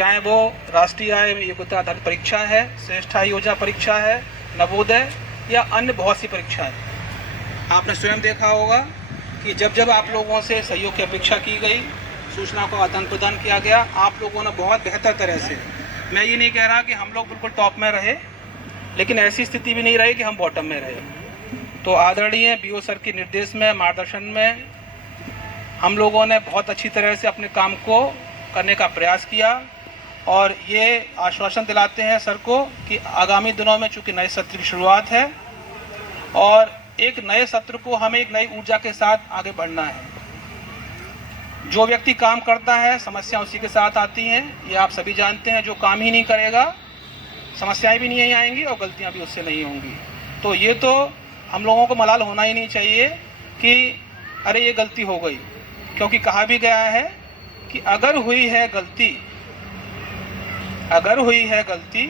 चाहे वो राष्ट्रीय आय योग्यता आधारित परीक्षा है, श्रेष्ठ आय योजना परीक्षा है, नवोदय या अन्य बहुत सी परीक्षाएं। आपने स्वयं देखा होगा कि जब जब आप लोगों से सहयोग की अपेक्षा की गई, सूचना को आदान प्रदान किया गया, आप लोगों ने बहुत बेहतर तरह से, मैं ये नहीं कह रहा कि हम लोग बिल्कुल टॉप में रहे, लेकिन ऐसी स्थिति भी नहीं रही कि हम बॉटम में रहे। तो आदरणीय बीओ सर के निर्देश में, मार्गदर्शन में हम लोगों ने बहुत अच्छी तरह से अपने काम को करने का प्रयास किया और ये आश्वासन दिलाते हैं सर को कि आगामी दिनों में चूँकि नए सत्र की शुरुआत है और एक नए सत्र को हमें एक नई ऊर्जा के साथ आगे बढ़ना है। जो व्यक्ति काम करता है समस्या उसी के साथ आती हैं, ये आप सभी जानते हैं। जो काम ही नहीं करेगा समस्याएं भी नहीं आएंगी और गलतियां भी उससे नहीं होंगी। तो ये तो हम लोगों को मलाल होना ही नहीं चाहिए कि अरे ये गलती हो गई, क्योंकि कहा भी गया है कि अगर हुई है गलती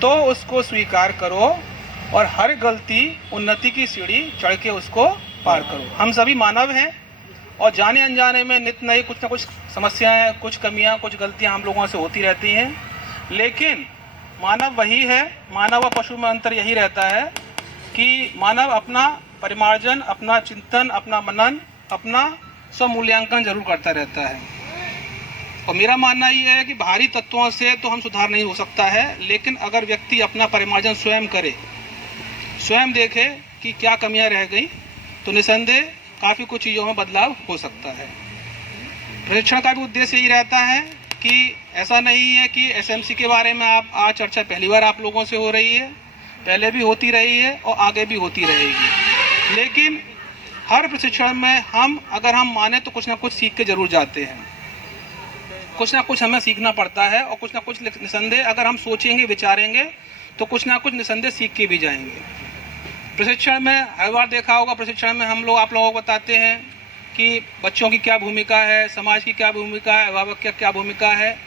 तो उसको स्वीकार करो और हर गलती उन्नति की सीढ़ी चढ़ के उसको पार करो। हम सभी मानव हैं और जाने अनजाने में नित्य नई कुछ न कुछ समस्याएं, कुछ कमियां, कुछ गलतियां हम लोगों से होती रहती हैं, लेकिन मानव वही है। मानव और पशु में अंतर यही रहता है कि मानव अपना परिमार्जन, अपना चिंतन, अपना मनन, अपना स्वमूल्यांकन जरूर करता रहता है। और मेरा मानना ये है कि बाहरी तत्वों से तो हम सुधार नहीं हो सकता है, लेकिन अगर व्यक्ति अपना परिमार्जन स्वयं करे, स्वयं देखे कि क्या कमियां रह गई, तो निसंदेह काफ़ी कुछ चीज़ों में बदलाव हो सकता है। प्रशिक्षण का भी उद्देश्य यही रहता है कि ऐसा नहीं है कि एसएमसी के बारे में आप आज चर्चा पहली बार आप लोगों से हो रही है, पहले भी होती रही है और आगे भी होती रहेगी। लेकिन हर प्रशिक्षण में अगर हम माने तो कुछ ना कुछ सीख के जरूर जाते हैं, कुछ ना कुछ हमें सीखना पड़ता है और कुछ ना कुछ निसंदेह अगर हम सोचेंगे, विचारेंगे तो कुछ ना कुछ निसंदेह सीख के भी जाएंगे। प्रशिक्षण में हर बार देखा होगा, प्रशिक्षण में हम लोग आप लोगों को बताते हैं कि बच्चों की क्या भूमिका है, समाज की क्या भूमिका है, अभिभावक की क्या भूमिका है,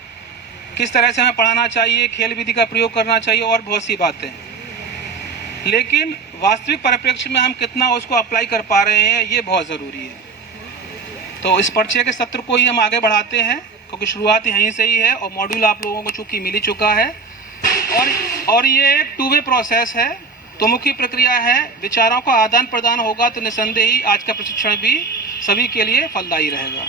किस तरह से हमें पढ़ाना चाहिए, खेल विधि का प्रयोग करना चाहिए और बहुत सी बातें। लेकिन वास्तविक परिप्रेक्ष्य में हम कितना उसको अप्लाई कर पा रहे हैं, ये बहुत ज़रूरी है। तो इस परिचय के सत्र को ही हम आगे बढ़ाते हैं, क्योंकि शुरुआत यहीं से ही है और मॉड्यूल आप लोगों को चूँकि मिल ही चुका है और ये एक 2 वे प्रोसेस है, तो मुख्य प्रक्रिया है। विचारों का आदान प्रदान होगा तो निसंदेह ही आज का प्रशिक्षण भी सभी के लिए फलदायी रहेगा।